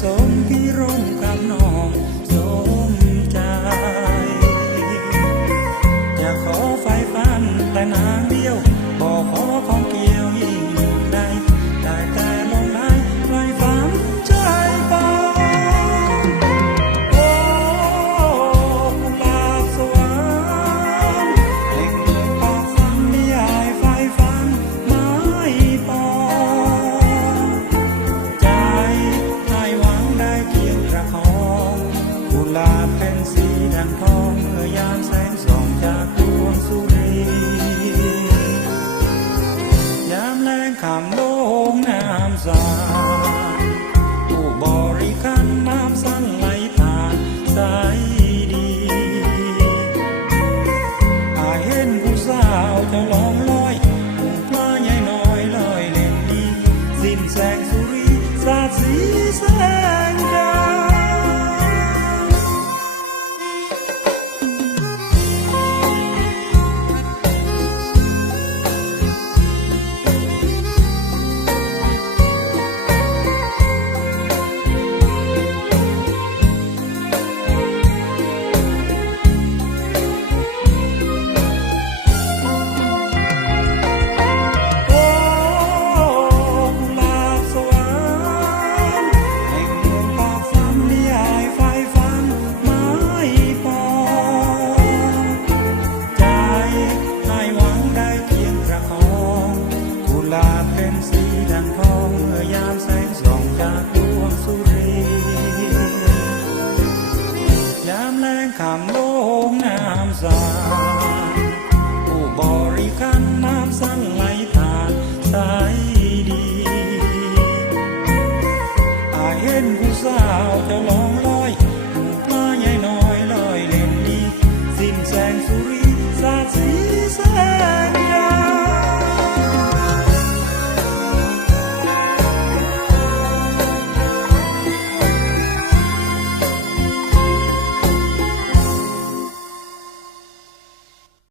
สมที่ร่มกาาพเป็นสีดังทองเมื่อยามแสงส่องจากดวงสุรี ยามแรงขำโลกน้ำสา คำโลงน้ำสาผู้บริการน้ำสั่งไหลทานสาดีอาเห็นผู้สาวจะลองล